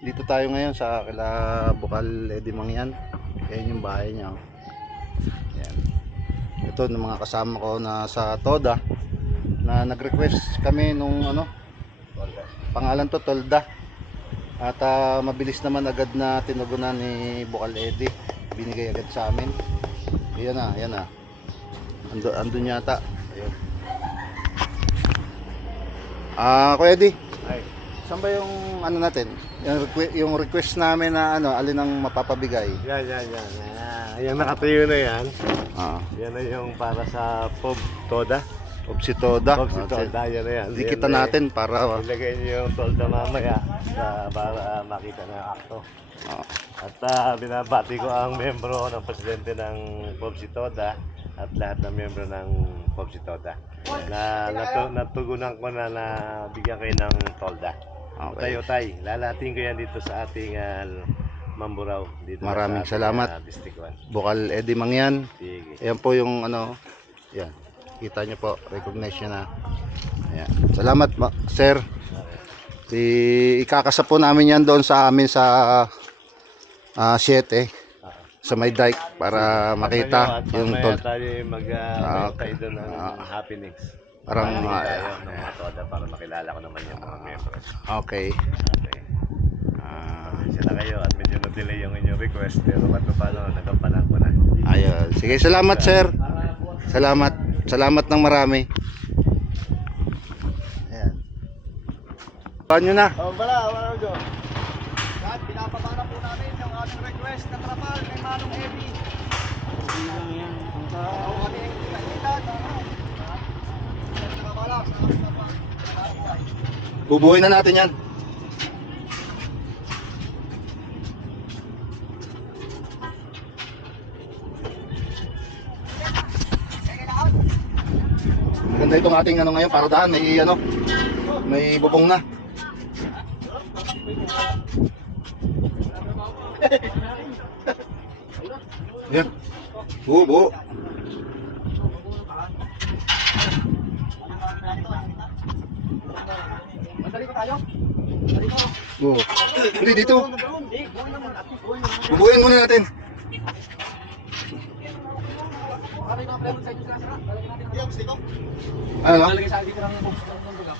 Dito tayo ngayon sa kila Bukal Eddie Mangyan. Ayan yung bahay niya. Ayan. Ito ng mga kasama ko na sa Toda na nag-request kami nung pangalan to Tolda. At mabilis naman agad na tinugunan ni Bukal Eddie. Binigay agad sa amin. Ayan na, ayan na. Andun yata. Ayun. Kuya Eddie. Ay. Saan ba yung natin? Yung request namin na alin ang mapapabigay? Yan. Yan nakatayo na yan. Yan na yung para sa Pob Toda. Opsi Toda. Pob si Toda, yan na yan. Di kita natin para ilagay niyo yung Toda mamaya para makita na yung akto. At binabati ko ang membro ng presidente ng Pob si Toda at lahat ng membro ng Pob si Toda na natugunan ko na bigyan kayo ng Tolda. Okay. Utay, lalating ko yan dito sa ating Mamburao dito. Maraming sa ating, salamat. District 1. Bukal Eddie Mangyan. Sige. Ayan po yung yan. Kita nyo po, recognition na. Ayan. Salamat sir. Ikakasa po namin yan doon sa amin sa 7 sa may dike para makita yung tol. Tayo mag-tayo doon ng happenings. Parang ng mga Toda para makilala ko naman yung mga members. Okay. Sila kayo at medyo na-delay yung inyong request pero paano nagampanan ko na. Ayun. Sige, salamat sir. Salamat ng marami. Ayan. Paano na? Wala dyan. Yan, pinapaba na po namin yung ating request na trapal kay Manong Eddie. Hindi lang yan. Kung kami yung kita-kita, Bubuhay na natin yan. Maganda itong ating ngayon para daan may bubong na. Yan. Buo. Madali ko tayo. Oo. Hindi dito. Bubuhin muna natin. Ano? Lalagay sa dito ng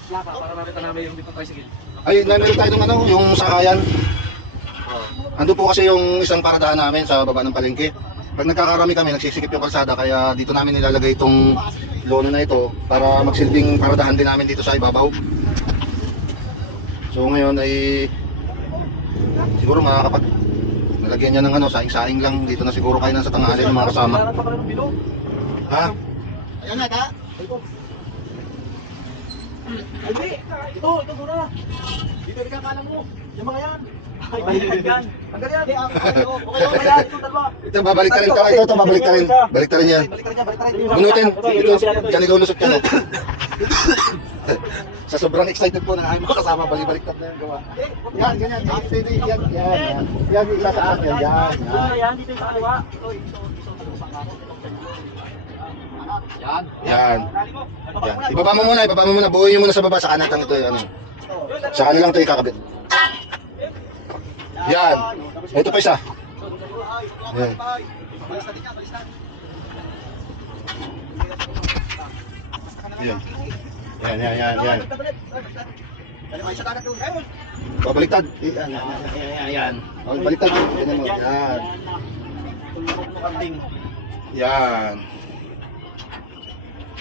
plaka para makita namin yung dito tricycle. Ay, meron tayo ng yung sakayan. Ando po kasi yung isang paradahan namin sa baba ng palengke. Pag nagkakarami kami, nagsisikip yung kalsada kaya dito namin nilalagay itong lono na ito para magsilbing paradahan din namin dito sa ibabaw. So ngayon ay siguro makakapag nalagyan niya ng saing-saing lang dito na siguro kayo na sa tanghali ng mga kasama. Ha? Ayan na, ta. Hindi, ito muna. Dito ikakala mo. Yung mga yan. Ay, baliktad yan. Ang ganyan. Okay yan. Ito dalawa. Ito babalik ta rin. Ito babalik ta rin. Balik ta rin yan. Baliktad yan. Bunutin. Ito, yan ilulusot ka na. Sa sobrang excited po ng aming mga kasama, balik-baliktad na yung gawa. Yan, ganyan. Yan, isa sa akin. Yan. Dito yung kaliwa. Yan. Yan. Ibaba mo muna. Buuin mo muna sa baba. Sa kanan ito. Sa kanan lang ito ikakabit. Yan. Ito pa isa. Yan. Yan. Babaliktad. Yan. Baliktad. Ganyan mo. Yan. Yan.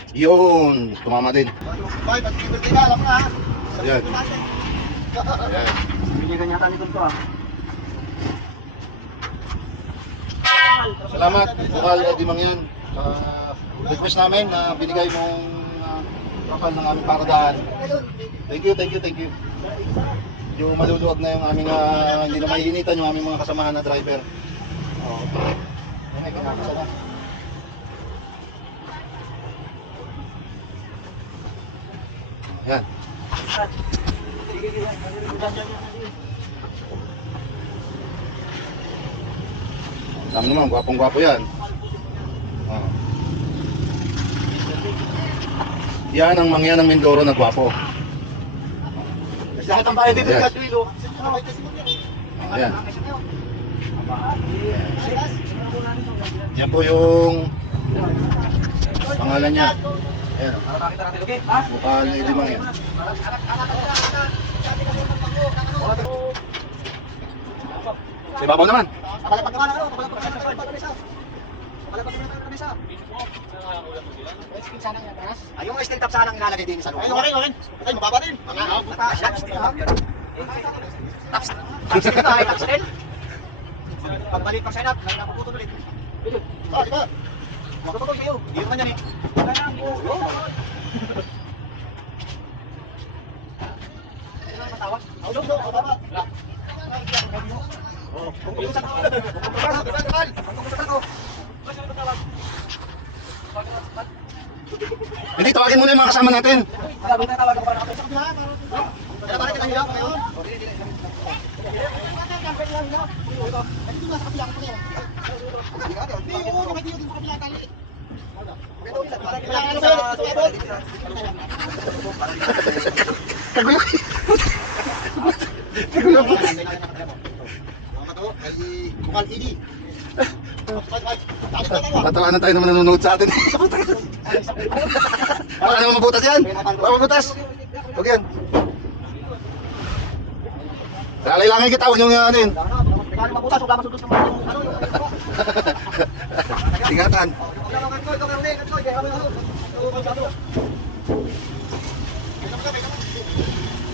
Yun. Tumama din. Bye, pag-ibig ka, alam mo na ha. Yan. Yan. Binigyan yata nito to ah. Salamat, Bukal Eddie Mangyan. Sa request namin na binigay mong kapal ng aming paradahan. Thank you. Yung maluluwag na yung aming, hindi na mahiinitan yung aming mga kasamahan na driver. May kinakasa na. Yan. Tama naman, gwapong-gwapo yan. Yan ang Mangyan ng Mindoro na gwapo. Lahat ang bayan dito Yes. sa Tuilo. Ayan. Yan po yung pangalan niya. Ayan. Bukal Eddie Mangyan. Sa ibabaw naman. Palapag naman ako, palapag naman ako, palapag naman ako sa. Ay, yung steel top sana ang ilalagay din sa loob. Okay. Ay, mababa din. Top steel ba? Top steel? Pagbalik pang setup, lagi na puputol ulit. Ah, di ba? Magpapagod kayo. Hindi naman yan eh. Matawag? Ako daw, baba. Hindi, tawagin muna yung mga kasama natin. Bukal Idi. Tatawanan tayo naman nanonood sa atin. Baka naman mabutas yan. Baka mabutas. Huwag yan. Lalailangan kita, huwag nyo nga ano yun. Tingatan.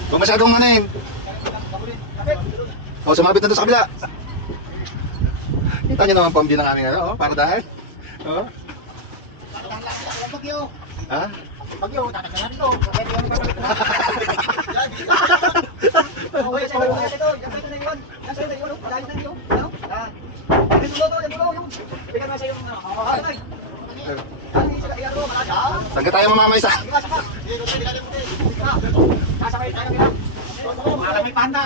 Huwag masyadong ano yun. O, sumabit na doon sa kabila. Kita nyo naman pambili ng aming ano, para dahil. Oh. Ha? Bagyo, tatakal natin ito. Saan ka tayo mamamaysa? May panda.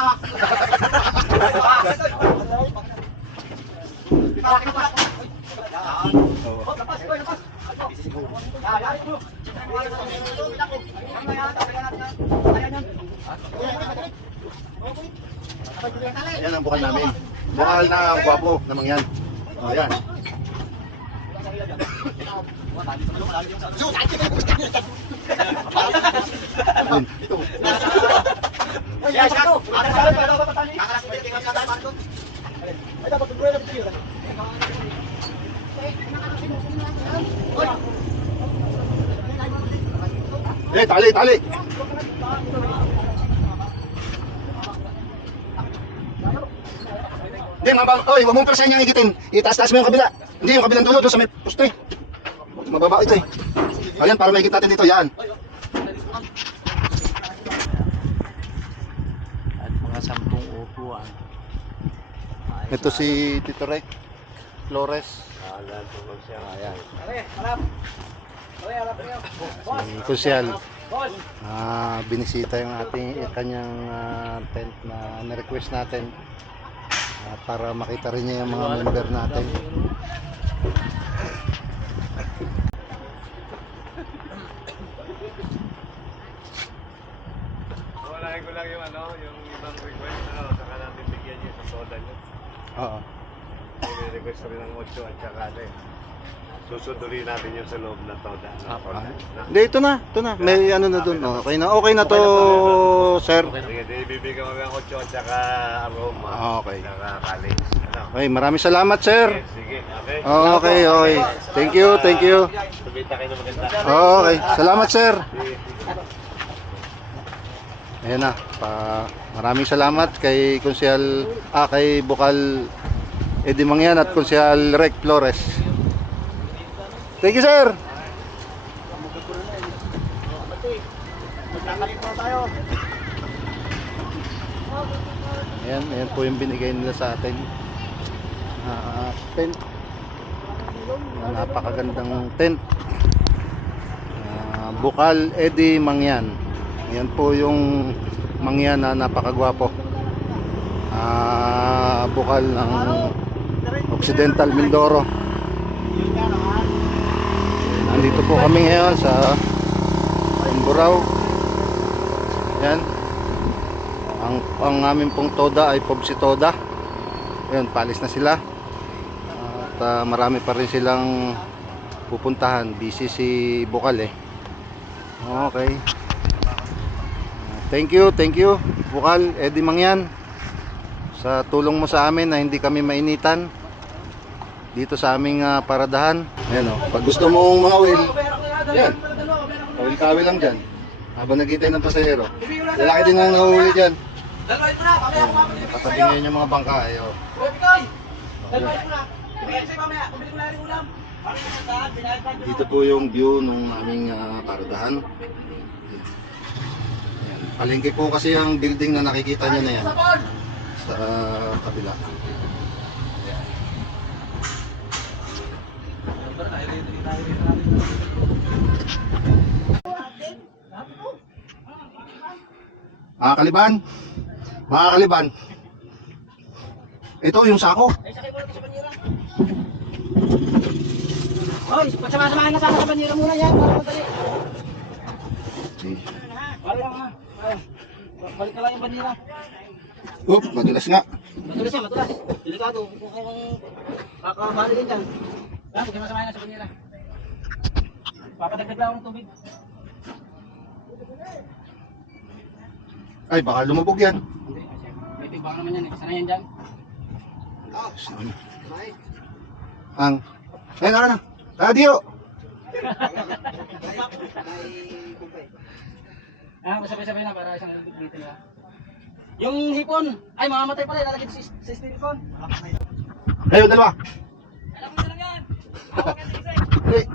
Yan ang bukal namin. Bukal na gwapo namang yan. O, yan. Ayun, ito. Tali, tali. Hindi, mababa. Oy, huwag mong persen niyang igitin. Itaas-taas mo yung kabila. Hindi, yung kabilang dulo, doon sa may poste. Mababa ito eh. Ayan, para maigit natin dito. Yan. At mga 10 upuan. Ito si Tito Rek Flores. Ayan. Si Kusyal. Binisita yung kanyang tent na na-request natin. Para makita rin niya yung mga member natin. Walahin ko lang yung ano, yung ibang request na saka natin bigyan niyo sa soda niyo. Oo. May request rin ng 8 at saka ano eh. Susundurin natin yung sa loob na soda. Hindi, ito na. Ito na. May ano na dun. Okay na. Okay na to, sir. Sige, ibibigyan kami ng 8 at saka aroma. Okay. Saka kalis. Ano? Okay, maraming salamat, sir. Sige, okay. Okay, okay. Thank you, thank you. Subita kayo na maganda. Okay, salamat, sir. Sige. Ayan na. Maraming salamat kay kay Bukal Eddie Mangyan at Konsyal Rek Flores. Thank you, sir. Ayan po yung binigay nila sa atin. Tent. Napakagandang tent. Bukal Eddie Mangyan. Ayan po yung Mangyan na napakagwapo. Bukal ng Occidental Mindoro. Nandito po kami ngayon sa Burao. Yan. Ang aming pong toda ay Pobsi Toda. Ayun, paalis na sila. At marami pa rin silang pupuntahan. Busy si Bukal eh. Okay. Thank you Bukal, Eddie Mangyan, sa tulong mo sa amin na hindi kami mainitan dito sa aming paradahan. Ayan o, pag gusto mong mawil, yan, kawil-kawil lang dyan habang naghihintay ng pasahero. Lalaki din ang nahuhuli dyan. Katabi ngayon yung mga bangka. Ayo. Dito po yung view ng aming paradahan. Ayan. Palengke po kasi ang building na nakikita nyo na yan sa kabila. Mga kaliban, mga kaliban, ito yung sako. Hoy, pagsama-samahan na sana sa banira muna yan. Para madali. Para lang ha. Balik ka lang yung banira. Oop, madulas nga. Matulas yan, matulas. Delikado. Kung kayong kakabali din dyan. Yan, pagsama-samahan na sa banira. Papadagdag lang ang tubig. Ay, baka lumubog yan. Hindi, may timbang naman yan eh. Sana yan dyan. Ang, ayun na. Radio! Masabay-sabay na para isang dito nila. Yung hipon, ay mamamatay pala, ilalagay sa styrofoam. Kayo, dalawa. Alam mo na lang yan. Hey.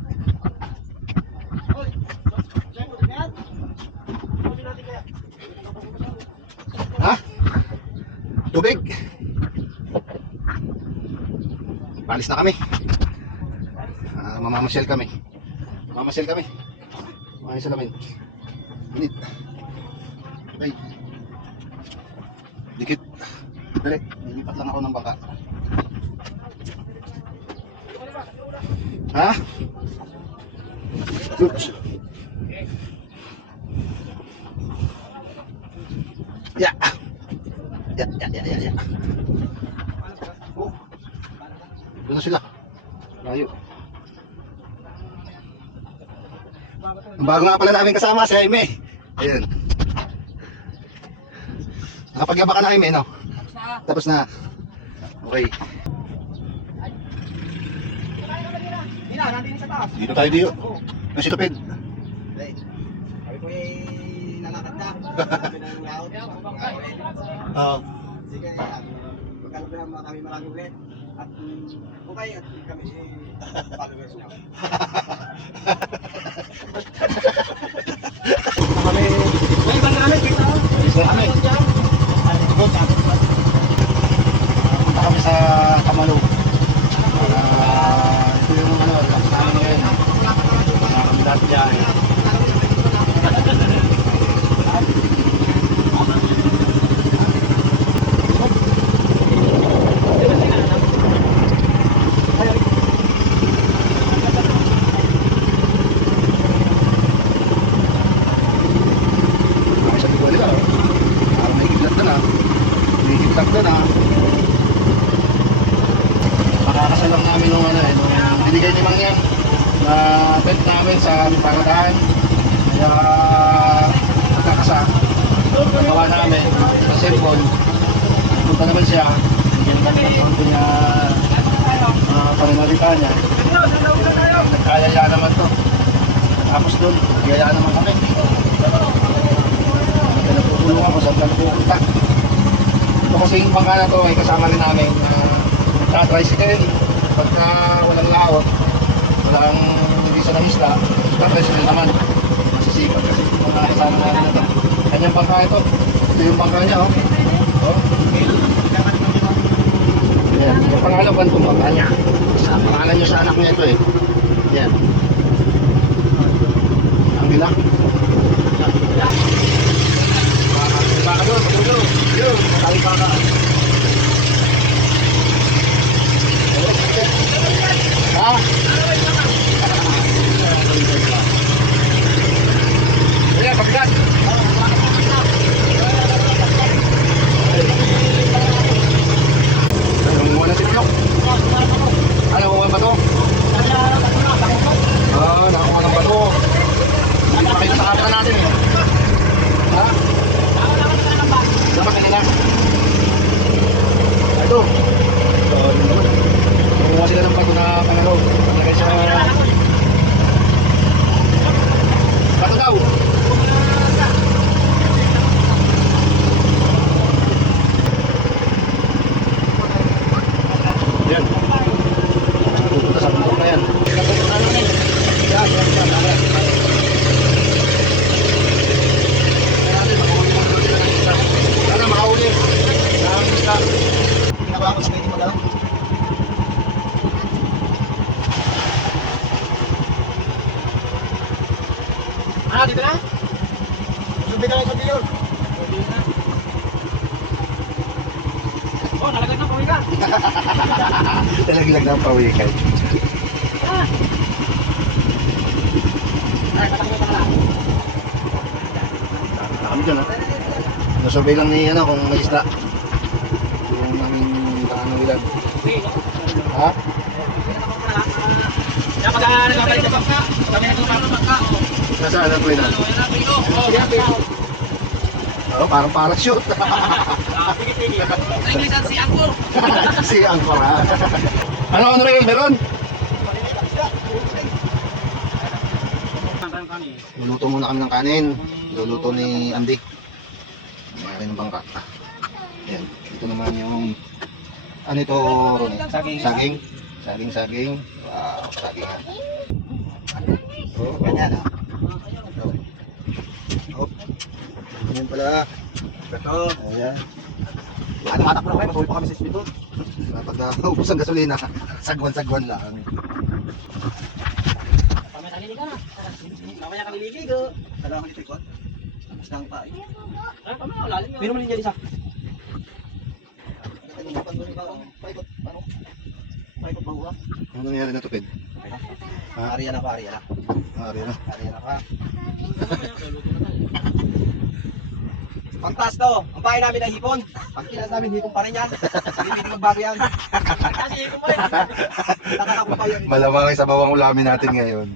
Ha? Tubig. Palis na kami. Mamamasyal kami. Mamamasyal kami. Mga salamin. Init. Okay. Dikit. Dali. Lilipat lang ako ng baka. Ha? Oops. Ya. Ya. Oh. Doon na sila. Layo. Ang bago nga pala namin kasama si Jaime. Ayan. Nakapagyaba ka na Jaime, no? Tapos na. Okay. Nandito sa taas. Dito tayo dito. Ang situpid. Sabi ko lalakad na. Sabi ng laot. Oo. Sige, magkano ba kami maraming ulit? At okay, at kami followers niya. Kami. May ibang namin, kita. Kami. Punta kami sa Kamalo. Ito yung ano, sa amin ngayon. Sa kabilat dyan. Makakasalang namin nung ano nung binigay ni Mang yan na tent namin sa aming paradahan. Kaya magkakasa nagawa namin sa cellphone. Punta naman siya, bigyan kami ng konto niya pananalita niya. Nagkayaya naman to. Tapos doon, nagkayaya naman kami. Kaya nagpupulungan ko saan kami pupunta. Ito kasi yung bangka na to ay kasama rin namin tricycle. Pagka walang laot, walang hindi sa nangisla, tricycle naman. Masisipat kasi yung mga kasama namin na to. Kanyang bangka ito. Ito yung bangka niya, oh. Oh. Ayan. Yung pangalan ko itong bangka niya. Pangalan niya sa anak niya ito eh. Ayan. Ang gila. Baka doon, doon. Yun, matali baka. Ha? Ayan, kapitan. Yung Talaglag ng pawikan. Kami dyan ha. Nasurvey lang ni ano kung may isda. Yung aming tanong ilan. Ha? Nasaan ang play na? Oh, parang parachute. Si Angkor ha. Ano rin meron? Luluto muna kami ng kanin. Luluto ni Andy. Mayroon ng bangka. Ayan. Ito naman yung ano ito, Ronnie? Saging. Saging. Wow, saging ha. Oh, ganyan ha. Oh. Ganyan pala. Ito. Ayan. Matak na kayo, matuloy pa kami sa spito. Pag naubos ang gasolina, sagwan-sagwan lang. Mamaya kami liligo. Kailangan nito ikot. Tapos lang pa. Pero mo din isa. Paikot ba uwa? Ano nangyari na tupid? Ariya na pa. Ari na. Ariya na pa. Pagtas to, ang bahay namin ay hipon. Pag kinas namin, hipon pa rin yan. Hindi pwede magbago yan. Kasi hipon mo rin. Nakakapapaw yan. Malamang ay sa bawang ulamin natin ngayon.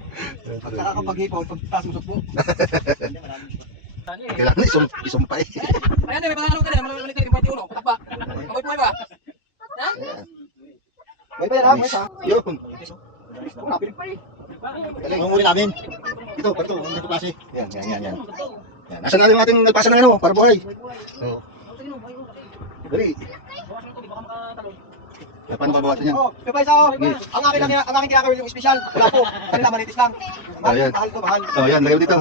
Pag nakakapaghipon, pagtas mo sukbo. Kailangan isumpay. Ayan, may pangalan ka na, malamang nito, 21, patakba. Mabuhay po ba? Ha? May pa yan ha, may sa. Yun. Napilig pa eh. Galing, ang uli namin. Ito, ang klase. Yan. Yan. Nasaan natin yung ating nagpasa ng ano, para buhay. Oo. Dali. Paano babawasan yan? Oh, may pa isa oh. Ang aking kinakawin yung special. Wala po. Kanila manitis lang. Ayan. Mahal to, mahal. Oh, yan, lagaw dito.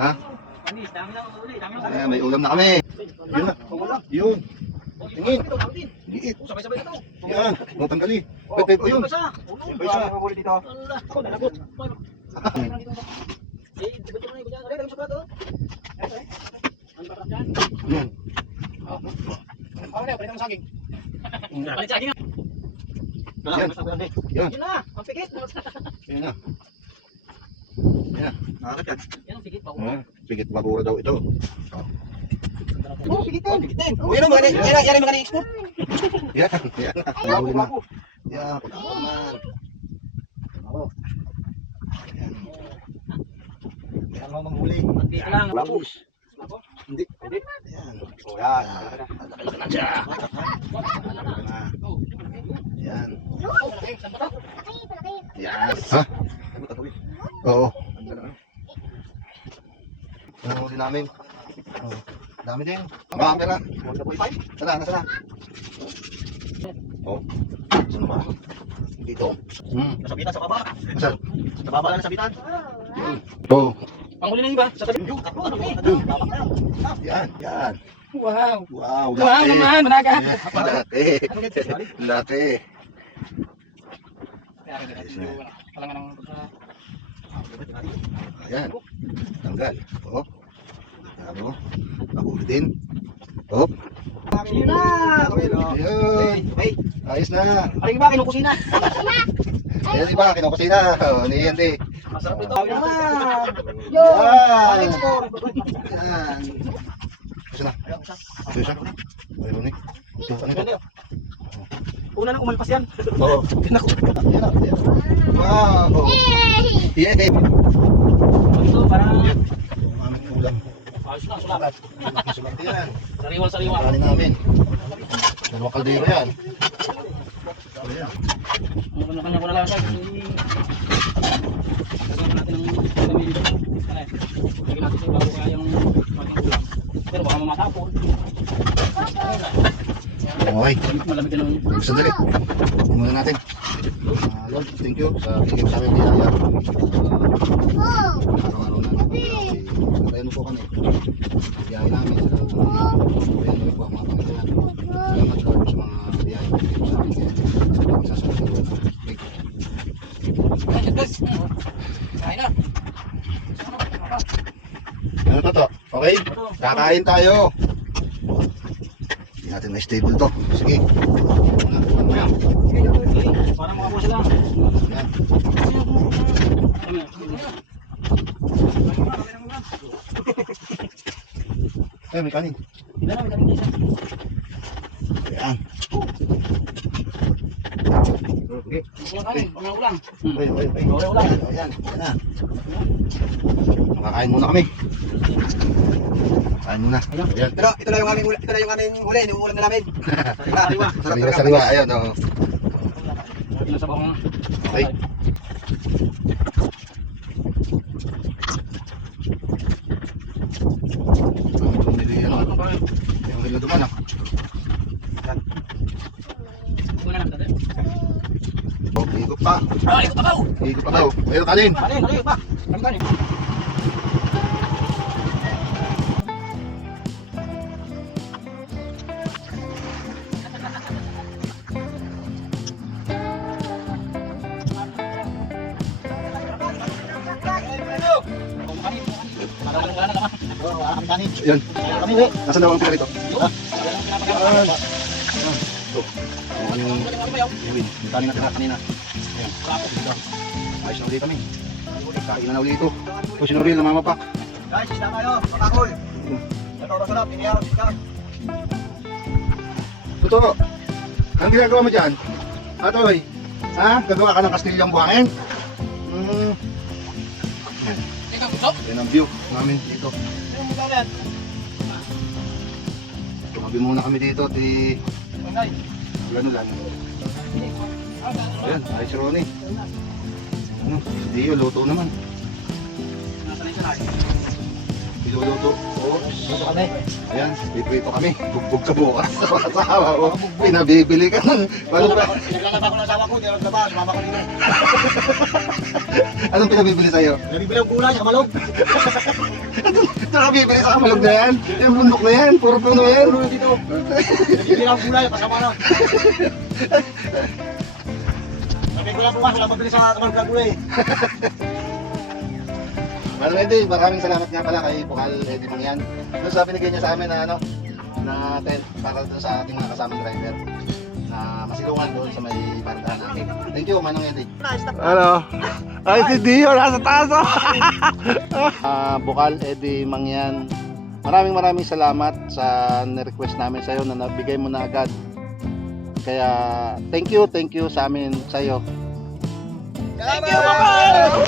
Ha? Ayan, may ulam na kami. Yun na. Yun. Tingin. Liit. Sabay-sabay na to. Yan. O, tanggali. Pepe, yun. May isa. May dito. Ako, nalagot. Yan. Ano na, palitan mo saging. Palit saging. Yan. Yan. Yun na, ang pikit. Yan na. Yan. Nakakit yan. Yan ang sigit pa. Pigit babura daw ito. Oh, pikitin. Oh, yan ang mga export. Yan. Yan. Nahuli na. Yan. Pagkaman. Oo. Yan. Yan ang manghuli. Dito lang. Labos. Hindi. Pwede. Yan. Oh, yan. Malaki na siya. Malaki na. Yan. Yan. Ha? Oo. Ang huli namin. Oh. Dami din. Mga pera. Sana. Oh. Saan ba? Dito. Nasabitan sa baba. Saan? Sa baba lang nasabitan. Oh. Panghuli na iba. Sa tabi. Yung tatlo, ano eh. Yan. Wow. Wow. Wow naman, managa. Dati. Dati. Palangan ng Ayan. Tanggal. Oh. Ano? Nahuli din. Oh. Yun na. Ayun. Hey, Ayos na. paling iba kinukusina. Ayan iba. Kinukusina. Oh, ni Andy. Masarap ito. Yun na. Yan. Export. Yan. Gusto na. Gusto siya. Ayun ni. Ito. Ano ito? Una nang umalpas yan. Oo. Yan na. Wow. Yeah. Ito, parang Ang aming ulam. ayos na, sulat. Sulat yan. Sariwal-sariwal. Kanin namin. Dalawang kaldero yan. Ayan. Ano kanya ko na lang, guys. Kasama natin ang kami dito. Lagyan natin ito bago kaya yung ating ulam. Pero baka mamatapon. Okay. Malamig na ng Sandali. Muna natin. Lord, thank you sa bigay sa amin biyaya. Araw-araw na. Reno po kami. Biyaya namin sa Reno po ang mga pangitayan. Salamat Lord sa mga biyaya na bigay sa amin. Sasabi ko. guys. Kain na. Ano to? Okay? Kakain tayo. Hindi natin natin may stable to. Sige. Para makabuha sila. Yan. Ay, may kanin. Ayan. Okay. Ulang. Ay. Ulang. Ayan. Ayan na. Makakain muna kami. Kain muna. Ayan. Ito na yung aming huli, inuulam na namin. Sariwa. Ayan. Oh. Pinasabaw ko na. Okay. Bumili ano. Yung hilo duman ah. Una lang dati. Oh, ikot pa. Ikot pa daw. Ikot pa daw. Ayun, kanin. Kanin pa. Kanin. Ayan. Nasaan daw ang pila rito? Ang iwin. Yung kanin natin kanina. Ayan. Dito. Ayos na ulit kami. Kain na ulit ito. O, sinuril na mamapak. Guys, isda kayo, pakakol. Ito, masarap, inihaw, isda. Totoo. Anong ginagawa mo dyan? Atoy. Ha? Gagawa ka ng kastilyong buhangin? Yan ang view namin dito. Tumabi muna kami dito at gano'n lang. Ayan, ayos Ronnie. Ano, si Dio, luto naman. Iluluto. Oops. Ayan, piprito kami. Bugbog sa bukas. Asawa ko. Pinabibili ka nun. Paano ba? Naglalaba ko ng asawa ko, hindi ako naglaba, sumama ko nila. Anong pinabibili sa'yo? Nabibili ang gulay, sa malog. Nakabibili sa kamalog na yan. Yung bundok na yan. Puro puno yan. Ano dito? Nabibili ang gulay, pasama na. Nabibili ang bukas, wala mabili sa kamalog na gulay. Well, Eddie, maraming salamat nga pala kay Bukal Eddie Mangyan. Doon sa binigay niya sa amin na na tent para doon sa ating mga kasamang driver na masilungan doon sa may bardahan namin. Thank you, Manong Eddie. Ano? Ay, si Dio, nasa taas Bukal Eddie Mangyan, maraming salamat sa ni-request namin sa'yo na nabigay mo na agad. Kaya thank you sa amin sa'yo. Thank you, Bukal!